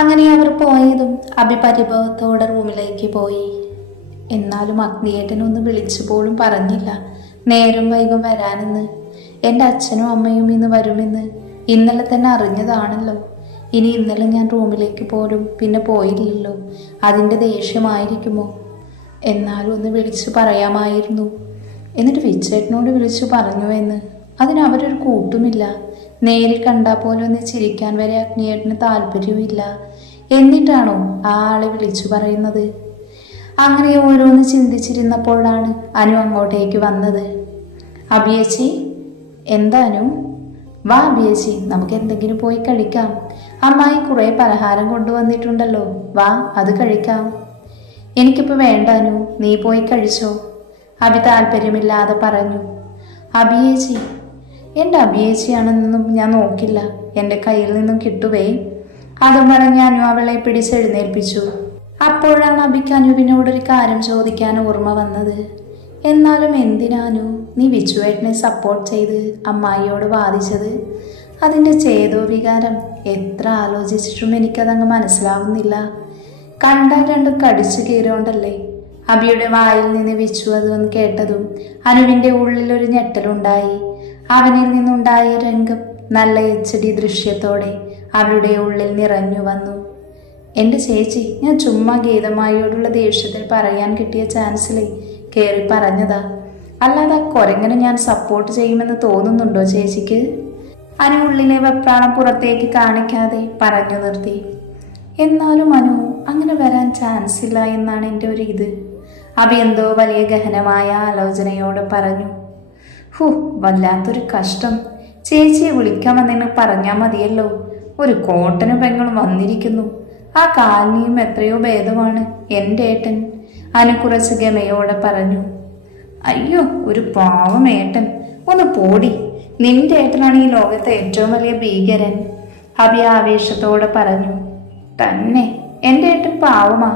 അങ്ങനെ അവർ പോയതും അഭി പരിഭവത്തോടെ റൂമിലേക്ക് പോയി. എന്നാലും അഗ്നിയേട്ടനൊന്ന് വിളിച്ചു പോലും പറഞ്ഞില്ല നേരം വൈകും വരാനെന്ന്. എൻ്റെ അച്ഛനും അമ്മയും ഇന്ന് വരുമെന്ന് ഇന്നലെ തന്നെ അറിഞ്ഞതാണല്ലോ. ഇനി ഇന്നലെ ഞാൻ റൂമിലേക്ക് പോലും പിന്നെ പോയില്ലല്ലോ. അതിൻ്റെ ദേഷ്യമായിരിക്കുമോ? എന്നാലും ഒന്ന് വിളിച്ചു പറയാമായിരുന്നു. എന്നിട്ട് വിച്ചേട്ടനോട് വിളിച്ചു പറഞ്ഞു എന്ന്. അതിനവരൊരു കൂട്ടുമില്ല. നേരിൽ കണ്ടാൽ പോലും ഒന്ന് ചിരിക്കാൻ വരെ അഗ്നിയേട്ടന് താല്പര്യമില്ല. എന്നിട്ടാണോ ആ ആളെ വിളിച്ചു പറയുന്നത്? അങ്ങനെ ഓരോന്ന് ചിന്തിച്ചിരുന്നപ്പോഴാണ് അനു അങ്ങോട്ടേക്ക് വന്നത്. അഭിയേച്ചി, എന്താ അനു? വാ അഭിയേച്ചി, നമുക്ക് എന്തെങ്കിലും പോയി കഴിക്കാം. അമ്മായി കുറേ പലഹാരം കൊണ്ടുവന്നിട്ടുണ്ടല്ലോ, വാ അത് കഴിക്കാം. എനിക്കിപ്പോൾ വേണ്ട അനു, നീ പോയി കഴിച്ചോ, അഭി താല്പര്യമില്ലാതെ പറഞ്ഞു. അഭിയേച്ചി, എൻ്റെ അഭിയേച്ചിയാണെന്നൊന്നും ഞാൻ നോക്കില്ല, എൻ്റെ കയ്യിൽ നിന്നും കിട്ടുവേ. അതും പറഞ്ഞ് അനു അവളെ പിടിച്ചെഴുന്നേൽപ്പിച്ചു. അപ്പോഴാണ് അഭിക്ക് അനുവിനോടൊരു കാര്യം ചോദിക്കാൻ ഓർമ്മ വന്നത്. എന്നാലും എന്തിനാനു നീ വിച്ചുവേട്ടനെ സപ്പോർട്ട് ചെയ്ത് അമ്മായിയോട് വാദിച്ചത്? അതിൻ്റെ ചേതോ വികാരം എത്ര ആലോചിച്ചിട്ടും എനിക്കതങ്ങ് മനസ്സിലാവുന്നില്ല. കണ്ടാൽ രണ്ടും കടിച്ചു കീറുകൊണ്ടല്ലേ? അഭിയുടെ വായിൽ നിന്ന് വിച്ചു അതൊന്ന് കേട്ടതും അനുവിൻ്റെ ഉള്ളിലൊരു ഞെട്ടലുണ്ടായി. അവനിൽ നിന്നുണ്ടായ രംഗം നല്ല HD ദൃശ്യത്തോടെ അവളുടെ ഉള്ളിൽ നിറഞ്ഞു വന്നു. എൻ്റെ ചേച്ചി, ഞാൻ ചുമ്മാ ഗീതമായിയോടുള്ള ദേഷ്യത്തിൽ പറയാൻ കിട്ടിയ ചാൻസിലെ കയറി പറഞ്ഞതാ. അല്ലാതെ ആ കുരങ്ങനെ ഞാൻ സപ്പോർട്ട് ചെയ്യുമെന്ന് തോന്നുന്നുണ്ടോ ചേച്ചിക്ക്? അനു ഉള്ളിലെ വെപ്രാളം പുറത്തേക്ക് കാണിക്കാതെ പറഞ്ഞു നിർത്തി. എന്നാലും അനു, അങ്ങനെ വരാൻ ചാൻസ് ഇല്ല എന്നാണ് എൻ്റെ ഒരു ഇത്. അഭി എന്തോ വലിയ ഗഹനമായ ആലോചനയോട് പറഞ്ഞു. വല്ലാത്തൊരു കഷ്ടം. ചേച്ചിയെ വിളിക്കാമെന്നു പറഞ്ഞാൽ മതിയല്ലോ. ഒരു കോട്ടനും പെങ്ങളും വന്നിരിക്കുന്നു. ആ കാലിനിയും എത്രയോ ഭേദമാണ് എൻ്റെ ഏട്ടൻ, അനു കുറച്ച് ഗമയോടെ പറഞ്ഞു. അയ്യോ, ഒരു പാവം ഏട്ടൻ, ഒന്ന് പോടി. നിന്റെ ഏട്ടനാണ് ഈ ലോകത്തെ ഏറ്റവും വലിയ ഭീകരൻ, അഭി ആവേശത്തോടെ പറഞ്ഞു. തന്നെ, എൻ്റെ ഏട്ടൻ പാവമാ.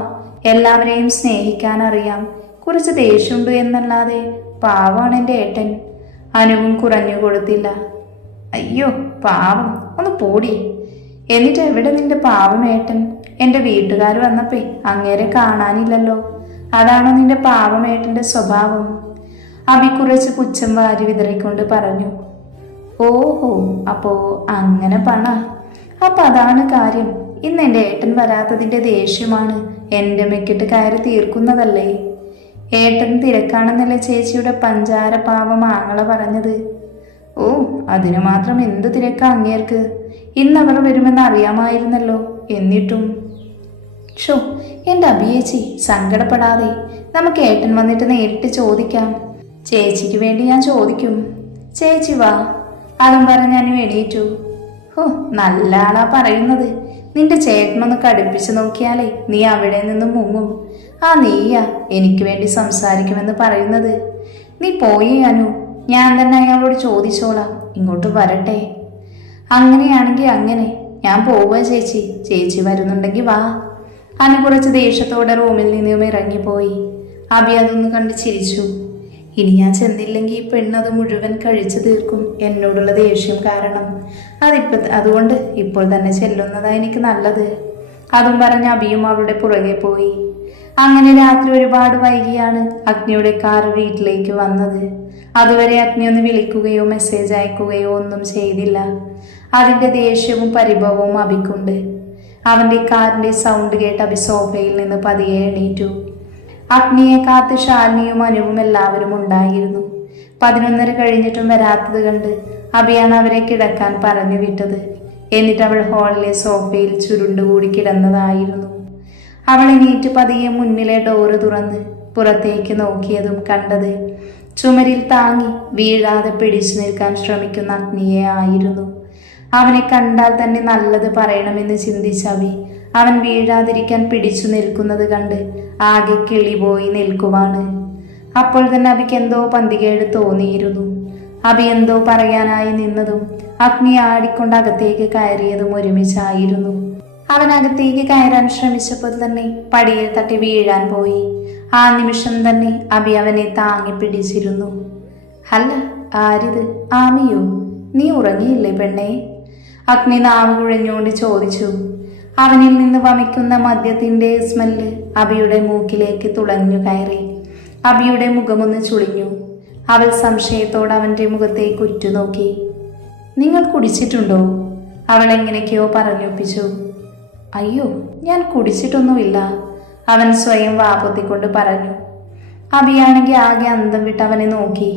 എല്ലാവരെയും സ്നേഹിക്കാൻ അറിയാം. കുറച്ച് ദേഷ്യമുണ്ട് എന്നല്ലാതെ പാവമാണ് എൻ്റെ ഏട്ടൻ. അനുവും കുറഞ്ഞു കൊടുത്തില്ല. അയ്യോ പാവം, ഒന്ന് പോടി. എന്നിട്ട് എവിടെ നിന്റെ പാവം ഏട്ടൻ? എൻ്റെ വീട്ടുകാർ വന്നപ്പേ അങ്ങേരെ കാണാനില്ലല്ലോ. അതാണോ നിന്റെ പാവമേട്ടൻ്റെ സ്വഭാവം? അഭി കുറച്ച് പുച്ഛം വാരി വിതറിക്കൊണ്ട് പറഞ്ഞു. ഓഹോ, അപ്പോ അങ്ങനെ അപ്പൊ അതാണ് കാര്യം. ഇന്ന് എൻ്റെ ഏട്ടൻ വരാത്തതിൻ്റെ ദേഷ്യമാണ് എൻ്റെ മെക്കിട്ട് കയറി തീർക്കുന്നതല്ലേ? ഏട്ടൻ തിരക്കാണെന്നല്ലേ ചേച്ചിയുടെ പഞ്ചാര പാവം ആങ്ങള പറഞ്ഞത്? ഓ, അതിനു മാത്രം എന്ത് തിരക്കാ അങ്ങേർക്ക്? ഇന്നവർ വരുമെന്ന് അറിയാമായിരുന്നല്ലോ. എന്നിട്ടും എൻ്റെ അഭിയേച്ചി, സങ്കടപ്പെടാതെ. നമുക്ക് ഏട്ടൻ വന്നിട്ട് നേരിട്ട് ചോദിക്കാം. ചേച്ചിക്ക് വേണ്ടി ഞാൻ ചോദിക്കും. ചേച്ചി വാ. അതും പറഞ്ഞ് ഞാൻ എണീറ്റു. നല്ല ആളാ പറയുന്നത്. നിന്റെ ചേട്ടനൊന്ന് കടുപ്പിച്ച് നോക്കിയാലേ നീ അവിടെ നിന്നും മുങ്ങും. ആ നീയാ എനിക്ക് വേണ്ടി സംസാരിക്കുമെന്ന് പറയുന്നത്. നീ പോയി അനു, ഞാൻ തന്നെ അയാളോട് ചോദിച്ചോളാം. ഇങ്ങോട്ട് വരട്ടെ. അങ്ങനെയാണെങ്കിൽ അങ്ങനെ. ഞാൻ പോവുക ചേച്ചി. ചേച്ചി വരുന്നുണ്ടെങ്കിൽ വാ. അനു കുറച്ച് ദേഷ്യത്തോടെ റൂമിൽ നിന്നും ഇറങ്ങിപ്പോയി. അഭി അതൊന്ന് കണ്ട് ചിരിച്ചു. ഇനി ഞാൻ ചെന്നില്ലെങ്കിൽ ഈ പെണ്ണത് മുഴുവൻ കഴിച്ചു തീർക്കും എന്നോടുള്ള ദേഷ്യം കാരണം. അതുകൊണ്ട് ഇപ്പോൾ തന്നെ ചെല്ലുന്നതാ എനിക്ക് നല്ലത്. അതും പറഞ്ഞ് അഭിയും അവളുടെ പുറകെ പോയി. അങ്ങനെ രാത്രി ഒരുപാട് വൈകിയാണ് അഗ്നിയുടെ കാർ വീട്ടിലേക്ക് വന്നത്. അതുവരെ അഗ്നി ഒന്ന് വിളിക്കുകയോ മെസ്സേജ് അയക്കുകയോ ഒന്നും ചെയ്തില്ല. അതിൻ്റെ ദേഷ്യവും പരിഭവവും അഭിക്കുണ്ട്. അവൻ്റെ കാറിൻ്റെ സൗണ്ട് കേട്ട് അഭി സോഫയിൽ നിന്ന് പതിയെ എണീറ്റു. അഗ്നിയെ കാത്ത് ശാലിനിയും അനുവും എല്ലാവരും ഉണ്ടായിരുന്നു. 11:30 കഴിഞ്ഞിട്ടും വരാത്തത് കണ്ട് അഭിയാണ് അവരെ കിടക്കാൻ പറഞ്ഞു വിട്ടത്. എന്നിട്ട് അവൾ ഹാളിലെ സോഫയിൽ ചുരുണ്ടുകൂടി കിടന്നതായിരുന്നു. അവൾ എണീറ്റ് പതിയെ മുന്നിലെ ഡോറ് തുറന്ന് പുറത്തേക്ക് നോക്കിയതും കണ്ടത് ചുമരിൽ താങ്ങി വീഴാതെ പിടിച്ചു നിൽക്കാൻ ശ്രമിക്കുന്ന അഗ്നിയെ ആയിരുന്നു. അവനെ കണ്ടാൽ തന്നെ നല്ലത് പറയണമെന്ന് ചിന്തിച്ചവി അവൻ വീഴാതിരിക്കാൻ പിടിച്ചു നിൽക്കുന്നത് കണ്ട് ആകെ കിളിപോയി നിൽക്കുവാണ്. അപ്പോൾ തന്നെ അഭിക്ക് എന്തോ പന്തികേട് തോന്നിയിരുന്നു. അഭി എന്തോ പറയാനായി നിന്നതും അഗ്നി ആടിക്കൊണ്ട് അകത്തേക്ക് കയറിയതും ഒരുമിച്ചായിരുന്നു. അവൻ അകത്തേക്ക് കയറാൻ ശ്രമിച്ചപ്പോൾ തന്നെ പടിയിൽ തട്ടി വീഴാൻ പോയി. ആ നിമിഷം തന്നെ അഭി അവനെ താങ്ങി പിടിച്ചിരുന്നു. അല്ല, ആരിത്? ആമിയോ? നീ ഉറങ്ങിയില്ലേ പെണ്ണേ? അഗ്നി നാവ് കുഴഞ്ഞുകൊണ്ട് ചോദിച്ചു. അവനിൽ നിന്ന് വമിക്കുന്ന മദ്യത്തിന്റെ സ്മെല്ല് അബിയുടെ മൂക്കിലേക്ക് തുളഞ്ഞു കയറി. അബിയുടെ മുഖമൊന്ന് ചുളിഞ്ഞു. അവൾ സംശയത്തോടെ അവന്റെ മുഖത്തേക്ക് ഉറ്റുനോക്കി. നിങ്ങൾ കുടിച്ചിട്ടുണ്ടോ? അവൾ എങ്ങനെയൊക്കെയോ പറഞ്ഞൊപ്പിച്ചു. അയ്യോ, ഞാൻ കുടിച്ചിട്ടൊന്നുമില്ല, അവൻ സ്വയം വാപ്പൊത്തിക്കൊണ്ട് പറഞ്ഞു. അബിയാണെങ്കിൽ ആകെ അന്തം വിട്ട് അവനെ നോക്കി.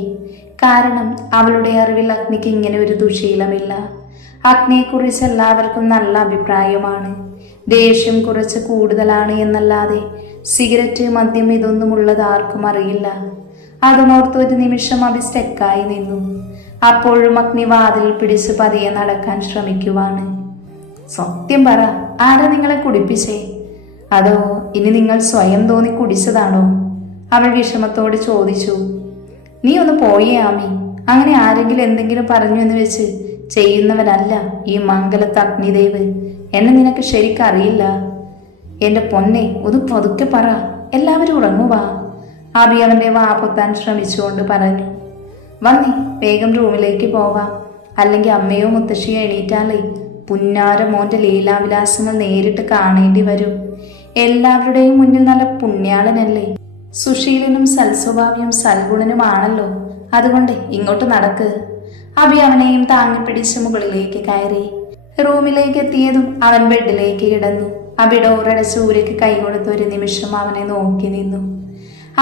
കാരണം അവളുടെ അറിവിൽ അഗ്നിക്ക് ഇങ്ങനെ ഒരു ദുശീലമില്ല. അഗ്നിയെക്കുറിച്ച് എല്ലാവർക്കും നല്ല അഭിപ്രായമാണ്. ദേഷ്യം കുറച്ച് കൂടുതലാണ് എന്നല്ലാതെ സിഗരറ്റ്, മദ്യം ഇതൊന്നുമുള്ളത് ആർക്കും അറിയില്ല. അതുമോർത്ത് ഒരു നിമിഷം അബി സ്റ്റെക്കായി നിന്നു. അപ്പോഴും അഗ്നി വാതിൽ പിടിച്ച് പതിയെ നടക്കാൻ ശ്രമിക്കുവാണ്. സത്യം പറ, ആരാ നിങ്ങളെ കുടിപ്പിച്ചേ? അതോ ഇനി നിങ്ങൾ സ്വയം തോന്നി കുടിച്ചതാണോ? അവൾ വിഷമത്തോട് ചോദിച്ചു. നീ ഒന്ന് പോയേ ആമി, അങ്ങനെ ആരെങ്കിലും എന്തെങ്കിലും പറഞ്ഞു എന്ന് വെച്ച് ചെയ്യുന്നവനല്ല ഈ മംഗലത്ത് അഗ്നിദേവ്. എന്നെ നിനക്ക് ശരിക്കറിയില്ല. എന്റെ പൊന്നെ, ഒന്ന് പതുക്കെ പറ, എല്ലാവരും ഉറങ്ങുവാ. ആബി അവന്റെ വാ പൊത്താൻ ശ്രമിച്ചുകൊണ്ട് പറഞ്ഞു. വന്നി, വേഗം റൂമിലേക്ക് പോവാം, അല്ലെങ്കിൽ അമ്മയോ മുത്തശ്ശിയോ എണീറ്റാലേ പുന്നാര മോന്റെ ലീലാവിലാസങ്ങൾ നേരിട്ട് കാണേണ്ടി വരും. എല്ലാവരുടെയും മുന്നിൽ നല്ല പുണ്യാളനല്ലേ, സുശീലനും സൽസ്വഭാവിയും സൽഗുണനുമാണല്ലോ. അതുകൊണ്ട് ഇങ്ങോട്ട് നടക്ക്. അബി അവനെയും താങ്ങിപ്പിടിച്ച് മുകളിലേക്ക് കയറി. റൂമിലേക്ക് എത്തിയതും അവൻ ബെഡിലേക്ക് കിടന്നു. അബി ഡോറടച്ച് ഊരയ്ക്ക് കൈകൊടുത്ത് ഒരു നിമിഷം അവനെ നോക്കി നിന്നു.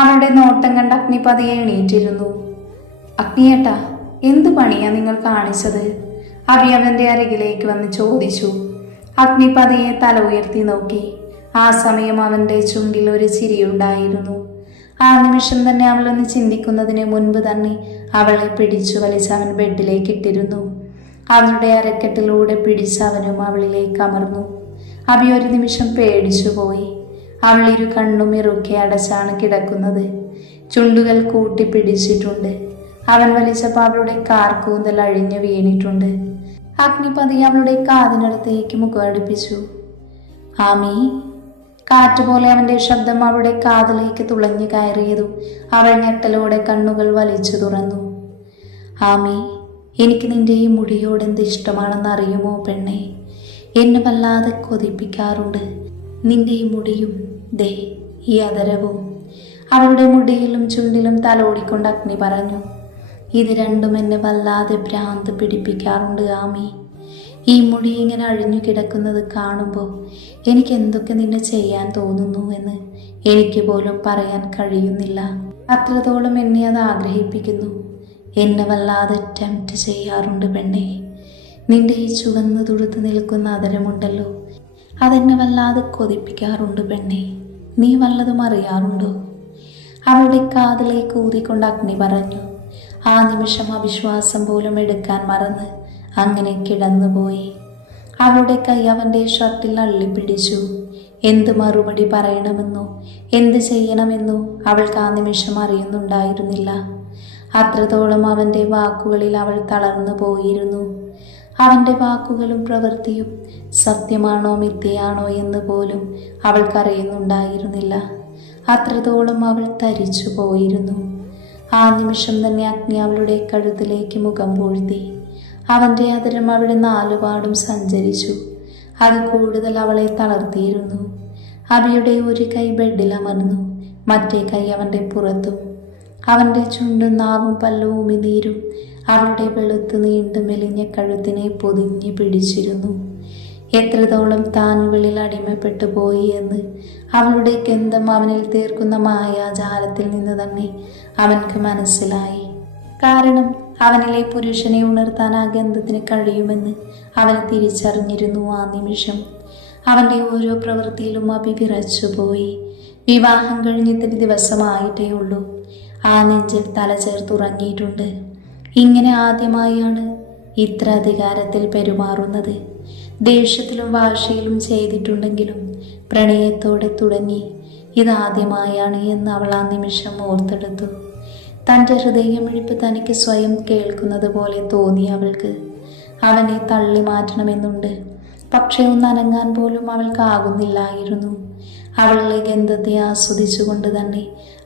അവളുടെ നോട്ടം കണ്ട് അഗ്നി പതിയെ എണീറ്റിരുന്നു. അഗ്നിയേട്ടാ, എന്തു പണിയാ നിങ്ങൾ കാണിച്ചത്? അബി അവന്റെ അരികിലേക്ക് വന്ന് ചോദിച്ചു. അഗ്നി പതിയെ തല ഉയർത്തി നോക്കി. ആ സമയം അവന്റെ ചുണ്ടിൽ ഒരു ചിരിയുണ്ടായിരുന്നു. ആ നിമിഷം തന്നെ അവളൊന്ന് ചിന്തിക്കുന്നതിന് മുൻപ് തന്നെ അവളെ പിടിച്ചു വലിച്ച് അവൻ ബെഡിലേക്ക് ഇട്ടിരുന്നു. അവളുടെ അരക്കെട്ടിലൂടെ പിടിച്ച് അവനും അവളിലേക്ക് അമർന്നു. അബി ഒരു നിമിഷം പേടിച്ചു പോയി. അവൾ ഇരു കണ്ണും ഇറുക്കി അടച്ചാണ് കിടക്കുന്നത്. ചുണ്ടുകൾ കൂട്ടിപ്പിടിച്ചിട്ടുണ്ട്. അവൻ വലിച്ചപ്പോൾ അവളുടെ കാർക്കൂന്തൽ അഴിഞ്ഞു വീണിട്ടുണ്ട്. അഗ്നി പതിയെ അവളുടെ കാതിനടുത്തേക്ക് മുഖം അടുപ്പിച്ചു. ആമി. കാറ്റുപോലെ അവന്റെ ശബ്ദം അവളുടെ കാതിലേക്ക് തുളഞ്ഞു കയറിയതും അവൾ ഞെട്ടലോടെ കണ്ണുകൾ വലിച്ചു തുറന്നു. ആമി, എനിക്ക് നിന്റെ ഈ മുടിയോട് എന്ത് ഇഷ്ടമാണെന്ന് അറിയുമോ പെണ്ണെ? എന്നെ വല്ലാതെ കൊതിപ്പിക്കാറുണ്ട് നിന്റെ ഈ മുടിയും ദേ ഈ അതരവും. അവളുടെ മുടിയിലും ചുണ്ടിലും തലോടിക്കൊണ്ട് അഗ്നി പറഞ്ഞു. ഇത് രണ്ടും എന്നെ വല്ലാതെ ഭ്രാന്ത് പിടിപ്പിക്കാറുണ്ട് ആമി. ഈ മുടി ഇങ്ങനെ അഴിഞ്ഞു കിടക്കുന്നത് കാണുമ്പോൾ എനിക്ക് എന്തൊക്കെ നിന്നെ ചെയ്യാൻ തോന്നുന്നു എന്ന് എനിക്ക് പോലും പറയാൻ കഴിയുന്നില്ല. അത്രത്തോളം എന്നെ അത് ആഗ്രഹിപ്പിക്കുന്നു. എന്നെ വല്ലാതെ ടെംപ്റ്റ് ചെയ്യാറുണ്ട് പെണ്ണെ. നിന്റെ ഈ ചുവന്ന് തുടുത്ത് നിൽക്കുന്ന അതരമുണ്ടല്ലോ, അതെന്നെ വല്ലാതെ കൊതിപ്പിക്കാറുണ്ട് പെണ്ണെ. നീ വല്ലതും അറിയാറുണ്ടോ? അവളുടെ കാതിലേക്ക് ഊതിക്കൊണ്ട് അഗ്നി പറഞ്ഞു. ആ നിമിഷം അവിശ്വാസം പോലും എടുക്കാൻ മറന്ന് അങ്ങനെ കിടന്നുപോയി. അവളുടെ കൈ അവൻ്റെ ഷർട്ടിൽ അള്ളിപ്പിടിച്ചു. എന്ത് മറുപടി പറയണമെന്നോ എന്ത് ചെയ്യണമെന്നോ അവൾക്ക് ആ നിമിഷം അറിയുന്നുണ്ടായിരുന്നില്ല. അത്രത്തോളം അവൻ്റെ വാക്കുകളിൽ അവൾ തളർന്നു പോയിരുന്നു. അവൻ്റെ വാക്കുകളും പ്രവൃത്തിയും സത്യമാണോ മിഥ്യയാണോ എന്ന് പോലും അവൾക്കറിയുന്നുണ്ടായിരുന്നില്ല. അത്രത്തോളം അവൾ തരിച്ചു പോയിരുന്നു. ആ നിമിഷം തന്നെ അഗ്നി അവളുടെ കഴുത്തിലേക്ക് മുഖം പൂഴ്ത്തി. അവൻ്റെ അതരം അവിടെ നാലുപാടും സഞ്ചരിച്ചു. അത് കൂടുതൽ അവളെ തളർത്തിയിരുന്നു. അബിയുടെ ഒരു കൈ ബെഡിൽ അമർന്നു, മറ്റേ കൈ അവൻ്റെ പുറത്തും. അവൻ്റെ ചുണ്ടും നാവും പല്ലും ഉമിനീരും അവളുടെ വെളുത്ത് നീണ്ടു മെലിഞ്ഞ കഴുത്തിനെ പൊതിഞ്ഞു പിടിച്ചിരുന്നു. എത്രത്തോളം താൻ വെളിയിൽ അടിമപ്പെട്ടു പോയി എന്ന് അവളുടെ ഗന്ധം അവനിൽ തീർക്കുന്ന മായാജാലത്തിൽ നിന്ന് തന്നെ അവൻക്ക് മനസ്സിലായി. കാരണം അവനിലെ പുരുഷനെ ഉണർത്താൻ ആ ഗന്ധത്തിന് കഴിയുമെന്ന് അവൻ തിരിച്ചറിഞ്ഞിരുന്നു. ആ നിമിഷം അവൻ്റെ ഓരോ പ്രവൃത്തിയിലും അബി വിറച്ചുപോയി. വിവാഹം കഴിഞ്ഞിത്തിരി ദിവസമായിട്ടേ ഉള്ളൂ. ആ നെഞ്ചിൽ തല ചേർത്തുറങ്ങിയിട്ടുണ്ട്. ഇങ്ങനെ ആദ്യമായാണ് ഇത്ര അധികാരത്തിൽ പെരുമാറുന്നത്. ദേഷ്യത്തിലും വാശിയിലും ചെയ്തിട്ടുണ്ടെങ്കിലും പ്രണയത്തോടെ തുടങ്ങി ഇതാദ്യമായാണ് എന്ന് അവൾ ആ നിമിഷം ഓർത്തെടുത്തു. തൻ്റെ ഹൃദയമിഴിപ്പ് തനിക്ക് സ്വയം കേൾക്കുന്നത് പോലെ തോന്നി അവൾക്ക്. അവനെ തള്ളി മാറ്റണമെന്നുണ്ട്, പക്ഷേ ഒന്ന് അനങ്ങാൻ പോലും അവൾക്കാകുന്നില്ലായിരുന്നു. അവളുടെ ഗന്ധത്തെ ആസ്വദിച്ചുകൊണ്ട് തന്നെ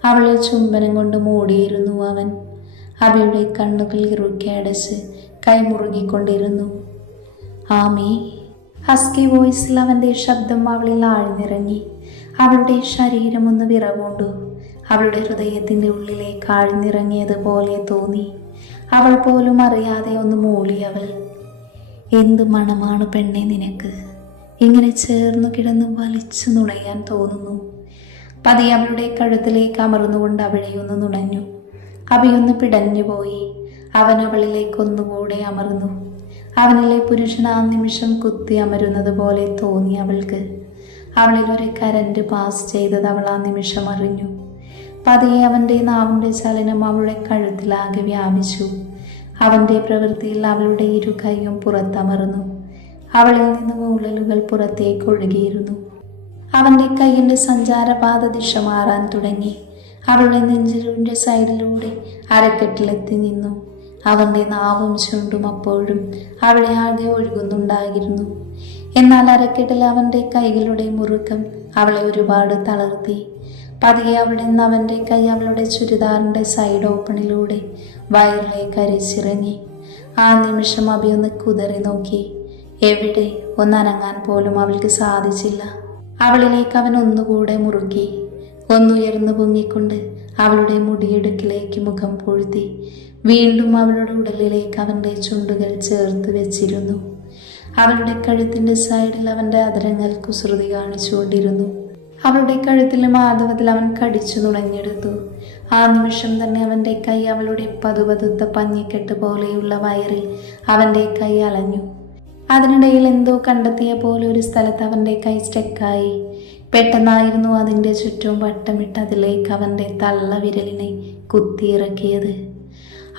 അവളെ ചുംബനം കൊണ്ട് മൂടിയിരുന്നു അവൻ. അവയുടെ കണ്ണുകൾ ഇറുക്കി അടച്ച് കൈമുറുകിക്കൊണ്ടിരുന്നു. ആമി. ഹസ്കി വോയിസിൽ അവൻ്റെ ശബ്ദം അവളിൽ ആഴ്ന്നിറങ്ങി. അവളുടെ ശരീരം ഒന്ന് വിറകൊണ്ടു. അവളുടെ ഹൃദയത്തിൻ്റെ ഉള്ളിലേക്ക് ആഴ്ന്നിറങ്ങിയതുപോലെ തോന്നി. അവൾ പോലും അറിയാതെ ഒന്ന് മൂളി അവൾ. എന്ത് മണമാണ് പെണ്ണെ നിനക്ക്, ഇങ്ങനെ ചേർന്നു കിടന്ന് വലിച്ചു നുണയാൻ തോന്നുന്നു. പതിയെ അവളുടെ കഴുത്തിലേക്ക് അമർന്നുകൊണ്ട് അവളെയൊന്ന് നുണഞ്ഞു. അവയൊന്ന് പിടഞ്ഞുപോയി. അവൻ അവളിലേക്ക് ഒന്നുകൂടെ അമർന്നു. അവനിലെ പുരുഷൻ ആ നിമിഷം കുത്തി അമരുന്നത് പോലെ തോന്നി അവൾക്ക്. അവളിൽ ഒരു കരണ്ട് പാസ് ചെയ്തത് അവൾ ആ നിമിഷം അറിഞ്ഞു. പതിയെ അവൻ്റെ നാവിൻ്റെ ചലനം അവളുടെ കഴുത്തിലാകെ വ്യാപിച്ചു. അവൻ്റെ പ്രവൃത്തിയിൽ അവളുടെ ഇരു കൈയും പുറത്തമർന്നു. അവളിൽ നിന്ന് മൂളലുകൾ പുറത്തേക്ക് ഒഴുകിയിരുന്നു. അവൻ്റെ കൈയിൻ്റെ സഞ്ചാരപാത ദിശ മാറാൻ തുടങ്ങി. അവളുടെ നെഞ്ചിലിൻ്റെ സൈഡിലൂടെ അരക്കെട്ടിലെത്തി നിന്നു. അവൻ്റെ നാവും ചുണ്ടും അപ്പോഴും അവളെ ആകെ ഒഴുകുന്നുണ്ടായിരുന്നു. എന്നാൽ അരക്കെട്ടിൽ അവൻ്റെ കൈകളുടെ മുറുക്കം അവളെ ഒരുപാട് തളർത്തി. പതിയെ അവിടെ നിന്ന് അവൻ്റെ കൈ അവളുടെ ചുരിദാറിൻ്റെ സൈഡ് ഓപ്പണിലൂടെ വയറിലേക്ക് അരിച്ചിറങ്ങി. ആ നിമിഷം അഭിയൊന്ന് കുതറി നോക്കി. എവിടെ ഒന്നനങ്ങാൻ പോലും അവൾക്ക് സാധിച്ചില്ല. അവളിലേക്ക് അവൻ ഒന്നുകൂടെ മുറുക്കി. ഒന്നുയർന്നു പൊങ്ങിക്കൊണ്ട് അവളുടെ മുടിയിടുക്കിലേക്ക് മുഖം പൂഴ്ത്തി വീണ്ടും അവളുടെ ഉടലിലേക്ക് അവൻ്റെ ചുണ്ടുകൾ ചേർത്ത് വെച്ചിരുന്നു. അവളുടെ കഴുത്തിൻ്റെ സൈഡിൽ അവൻ്റെ അധരങ്ങൾ കുസൃതി കാണിച്ചുകൊണ്ടിരുന്നു. അവളുടെ കഴുത്തിലും ആദവത്തിൽ അവൻ കടിച്ചു നുണഞ്ഞെടുത്തു. ആ നിമിഷം തന്നെ അവൻ്റെ കൈ അവളുടെ പതുപതുത്ത പഞ്ഞിക്കെട്ട് പോലെയുള്ള വയറിൽ അവൻ്റെ കൈ അലഞ്ഞു. അതിനിടയിൽ എന്തോ കണ്ടെത്തിയ പോലെ ഒരു സ്ഥലത്ത് അവൻ്റെ കൈ സ്റ്റെക്കായി. പെട്ടെന്നായിരുന്നു അതിൻ്റെ ചുറ്റും വട്ടമിട്ട് അതിലേക്ക് അവൻ്റെ തള്ള വിരലിനെ കുത്തിയിറക്കിയത്.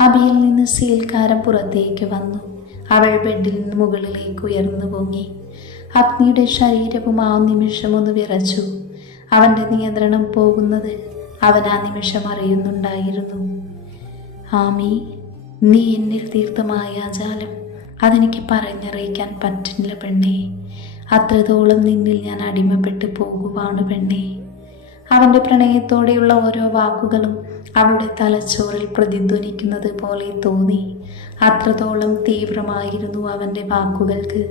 അബിയിൽ നിന്ന് സീൽക്കാരം പുറത്തേക്ക് വന്നു. അവൾ ബെഡിൽ നിന്ന് മുകളിലേക്ക് ഉയർന്നു പൊങ്ങി. അഗ്നിയുടെ ശരീരവും ആ നിമിഷം ഒന്ന് വിറച്ചു. അവൻ്റെ നിയന്ത്രണം പോകുന്നത് അവൻ ആ നിമിഷം അറിയുന്നുണ്ടായിരുന്നു. ആമി, നീ എന്നിൽ തീർത്ത മായാജാലം അതെനിക്ക് പറഞ്ഞറിയിക്കാൻ പറ്റില്ല പെണ്ണേ. അത്രത്തോളം നിന്നിൽ ഞാൻ അടിമപ്പെട്ടു പോകുവാണ് പെണ്ണേ. അവൻ്റെ പ്രണയത്തോടെയുള്ള ഓരോ വാക്കുകളും അവളുടെ തലച്ചോറിൽ പ്രതിധ്വനിക്കുന്നത് പോലെ തോന്നി. അത്രത്തോളം തീവ്രമായിരുന്നു അവൻ്റെ വാക്കുകൾക്ക്.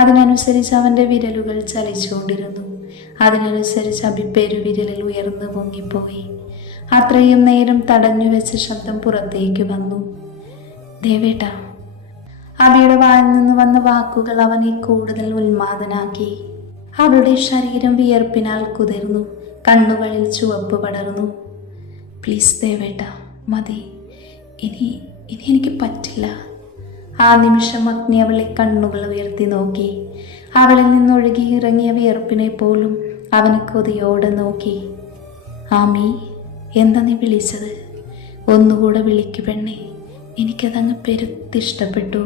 അതിനനുസരിച്ച് അവൻ്റെ വിരലുകൾ ചലിച്ചുകൊണ്ടിരുന്നു. അതിനനുസരിച്ച് അഭിപ്പെരുവിരലിൽ ഉയർന്നു പൊങ്ങിപ്പോയി. അത്രയും നേരം തടഞ്ഞു വെച്ച ശബ്ദം പുറത്തേക്ക് വന്നു. ദേവേട്ട. അബിയുടെ വായിൽ നിന്ന് വന്ന വാക്കുകൾ അവനെ കൂടുതൽ ഉന്മാദനാക്കി. അവളുടെ ശരീരം വിയർപ്പിനാൽ കുതിർന്നു. കണ്ണുകളിൽ ചുവപ്പ് പടർന്നു. പ്ലീസ് ദേവേട്ട, മതി, ഇനി എനിക്ക് പറ്റില്ല. ആ നിമിഷം അഗ്നി അവളെ കണ്ണുകൾ ഉയർത്തി നോക്കി. അവളിൽ നിന്നൊഴുകി ഇറങ്ങിയ വിയർപ്പിനെ പോലും അവന് കൊതിയോടെ നോക്കി. ആമി, എന്താ നീ വിളിച്ചത്? ഒന്നുകൂടെ വിളിക്കു പെണ്ണേ, എനിക്കതങ്ങ് പെരുത്തിഷ്ടപ്പെട്ടു.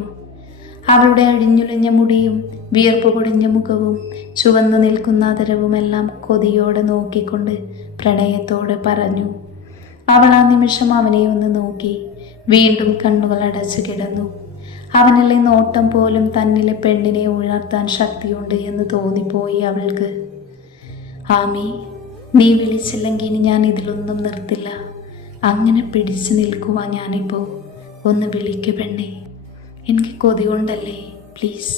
അവളുടെ അഴിഞ്ഞുലഞ്ഞ മുടിയും വിയർപ്പ് പൊടിഞ്ഞ മുഖവും ചുവന്നു നിൽക്കുന്ന അതരവുമെല്ലാം കൊതിയോടെ നോക്കിക്കൊണ്ട് പ്രണയത്തോടെ പറഞ്ഞു. അവൾ ആ നിമിഷം അവനെ ഒന്ന് നോക്കി. വീണ്ടും കണ്ണുകൾ അടച്ചു കിടന്നു. അവനിലെ നോട്ടം പോലും തന്നിലെ പെണ്ണിനെ ഉണർത്താൻ ശക്തിയുണ്ട് എന്ന് തോന്നിപ്പോയി അവൾക്ക്. ആമി, നീ വിളിച്ചില്ലെങ്കിൽ ഇനി ഞാൻ ഇതിലൊന്നും നിർത്തില്ല. അങ്ങനെ പിടിച്ചു നിൽക്കുവാൻ ഞാനിപ്പോൾ. ഒന്ന് വിളിക്കു പെണ്ണേ, എനിക്ക് കൊതി കൊണ്ടല്ലേ, പ്ലീസ്.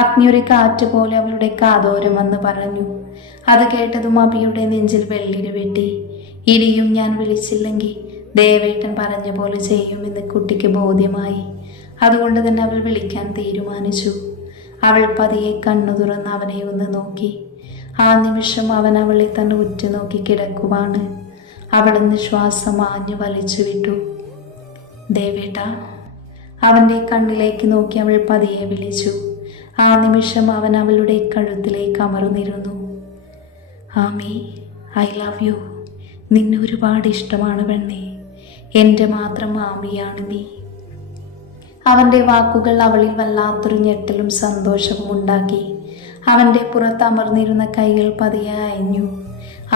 അഗ്നി ഒരു കാറ്റ് പോലെ അവളുടെ കാതോരം വന്ന് പറഞ്ഞു. അത് കേട്ടതും അബിയുടെ നെഞ്ചിൽ വെള്ളിരി വെട്ടി. ഇനിയും ഞാൻ വിളിച്ചില്ലെങ്കിൽ ദേവേട്ടൻ പറഞ്ഞ പോലെ ചെയ്യുമെന്ന് കുട്ടിക്ക് ബോധ്യമായി. അതുകൊണ്ട് തന്നെ അവൾ വിളിക്കാൻ തീരുമാനിച്ചു. അവൾ പതിയെ കണ്ണു തുറന്ന് അവനെ ഒന്ന് നോക്കി. ആ നിമിഷം അവൻ അവളെ തന്നെ ഉറ്റുനോക്കി കിടക്കുവാണ്. അവളൊന്ന് ശ്വാസം ആഞ്ഞു വലിച്ചു വിട്ടു. ദേവേട്ട. അവൻ്റെ കണ്ണിലേക്ക് നോക്കി അവൾ പതിയെ വിളിച്ചു. ആ നിമിഷം അവൻ അവളുടെ കഴുത്തിലേക്ക് അമർന്നിരുന്നു. Ami, I love you. നിന്നെ ഒരുപാട് ഇഷ്ടമാണ് പെണ്ണേ. എൻ്റെ മാത്രം ആമിയാണ് നീ. അവൻ്റെ വാക്കുകൾ അവളിൽ വല്ലാത്തൊരു ഞെട്ടലും സന്തോഷവും ഉണ്ടാക്കി. അവൻ്റെ പുറത്ത് അമർന്നിരുന്ന കൈകൾ പതിയെ അയഞ്ഞു.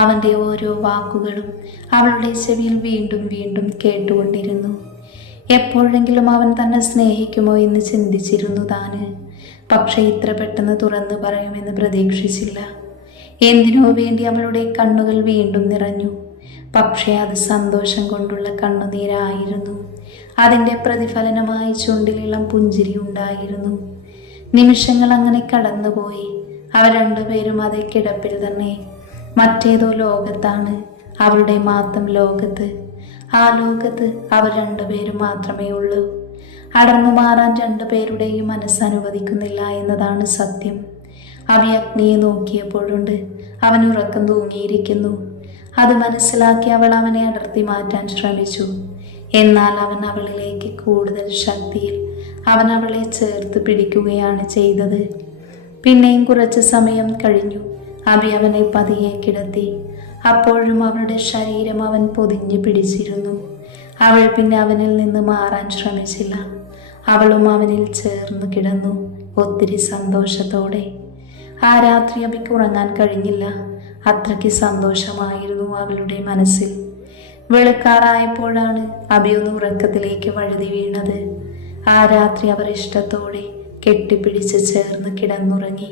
അവൻ്റെ ഓരോ വാക്കുകളും അവളുടെ ചെവിയിൽ വീണ്ടും വീണ്ടും കേട്ടുകൊണ്ടിരുന്നു. എപ്പോഴെങ്കിലും അവൻ തന്നെ സ്നേഹിക്കുമോ എന്ന് ചിന്തിച്ചിരുന്നു താന്. പക്ഷെ ഇത്ര പെട്ടെന്ന് തുറന്നു പറയുമെന്ന് പ്രതീക്ഷിച്ചില്ല. എന്തിനോ വേണ്ടി അവളുടെ കണ്ണുകൾ വീണ്ടും നിറഞ്ഞു. പക്ഷേ അത് സന്തോഷം കൊണ്ടുള്ള കണ്ണുനീരായിരുന്നു. അതിൻ്റെ പ്രതിഫലനമായി ചുണ്ടിലിളം പുഞ്ചിരി ഉണ്ടായിരുന്നു. നിമിഷങ്ങൾ അങ്ങനെ കടന്നുപോയി. അവർ രണ്ടുപേരും അതേ കിടപ്പിൽ തന്നെ. മറ്റേതോ ലോകത്താണ്, അവരുടെ മാത്രം ലോകത്ത്. ആ ലോകത്ത് അവർ രണ്ടുപേരും മാത്രമേ ഉള്ളൂ. അടർന്നു മാറാൻ രണ്ടുപേരുടെയും മനസ്സനുവദിക്കുന്നില്ല എന്നതാണ് സത്യം. അഭി അഗ്നിയെ നോക്കിയപ്പോഴുണ്ട് അവൻ ഉറക്കം തൂങ്ങിയിരിക്കുന്നു. അത് മനസ്സിലാക്കി അവൾ അവനെ അടർത്തി മാറ്റാൻ ശ്രമിച്ചു. എന്നാൽ അവൻ അവളിലേക്ക് കൂടുതൽ ശക്തിയിൽ അവൻ അവളെ ചേർത്ത് പിടിക്കുകയാണ് ചെയ്തത്. പിന്നെയും കുറച്ച് സമയം കഴിഞ്ഞു. അഭി അവനെ പതിയെ കിടത്തി. അപ്പോഴും അവളുടെ ശരീരം അവൻ പൊതിഞ്ഞു പിടിച്ചിരുന്നു. അവൾ പിന്നെ അവനിൽ നിന്ന് മാറാൻ ശ്രമിച്ചില്ല. അവളും അവനിൽ ചേർന്ന് കിടന്നു, ഒത്തിരി സന്തോഷത്തോടെ. ആ രാത്രി അഭിക്ക് ഉറങ്ങാൻ കഴിഞ്ഞില്ല. അത്രയ്ക്ക് സന്തോഷമായിരുന്നു അവളുടെ മനസ്സിൽ. വെളുക്കാറായപ്പോഴാണ് അഭി ഒന്ന് ഉറക്കത്തിലേക്ക് വഴുതി വീണത്. ആ രാത്രി അവർ ഇഷ്ടത്തോടെ കെട്ടിപ്പിടിച്ച് ചേർന്ന് കിടന്നുറങ്ങി.